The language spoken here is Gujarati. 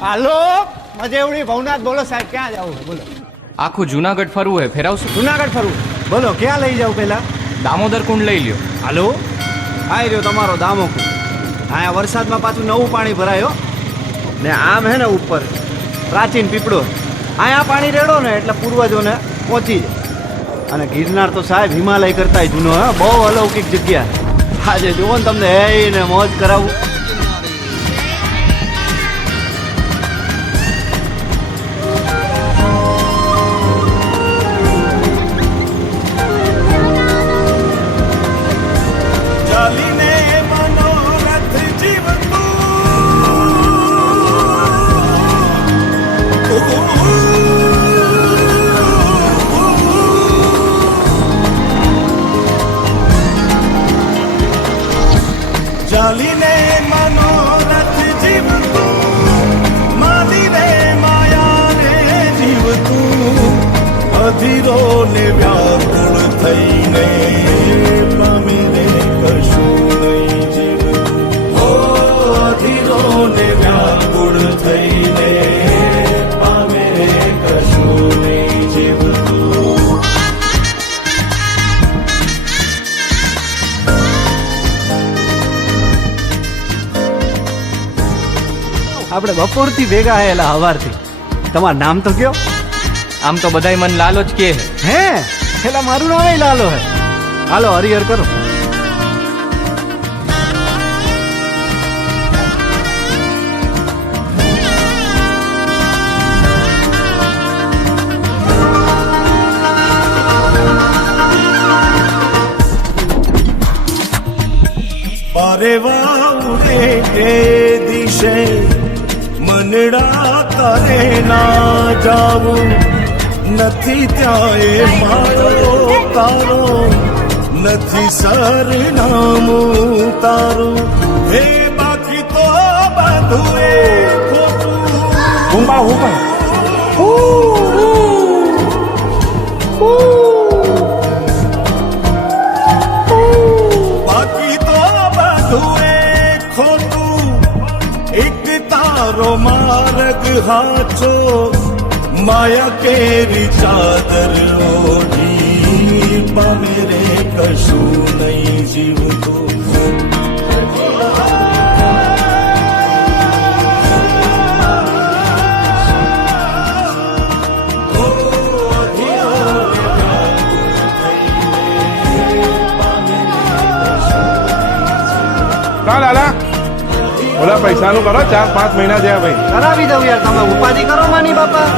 હાલો, મજેવડી ભવનાથ બોલો સાહેબ, ક્યાં જવું બોલો? આખું જુનાગઢ ફરવું હે, ફેરાવશું? જુનાગઢ ફરવું, બોલો ક્યાં લઈ જાવ પેલા? દામોદર કુંડ લઈ લ્યો. હાલો, આઈ રહ્યો તમારો દામોકુંડ. અહીંયા વરસાદમાં પાછું નવું પાણી ભરાયો ને આમ હે ને ઉપર પ્રાચીન પીપળો, અહીંયા પાણી રેડો ને એટલે પૂર્વજોને પહોંચી જાય. અને ગિરનાર તો સાહેબ હિમાલય કરતાંય જૂનો હે, બહુ અલૌકિક જગ્યા. આજે જુઓ ને તમને હે ને મોજ કરાવું. ચાલીને મનોરથ જીવતું, માલીને માયાને જીવતું, અધીરો ને વ્યાકુળ થઈને પામીને કશું નહીં જીવતું. ઓ અધીરો ને વ્યાકુળ થઈને પામે કશું નહીં જીવતું. આપણે બપોરથી ભેગા આયેલા હવારથી. તમારું નામ તો કયો? આમ તો બધાય મન લાલો જ કે હે પેલા મારું નામ લાલો હે. હાલો હરિહર કરો. પારેવા ઉડે કે દિશે મનડા તારે ના જાવું, નથી ત્યાં એ મારો તારો, નથી સરનામું તારું. હે બાકી તો બધું એ ખોટું. બાકી તો બધું એ ખોટું, એક તારો માર્ગ હાચો, માયા કેરી ચાદર ઓઢી પામે રે કશું નહીં જીવતું. લાલા ઓલા પૈસાનું કરો, 4-5 મહિના થયા ભાઈ. કરાવી દઉં યાર, તમે ઉપાધિ કરો માની બાપા.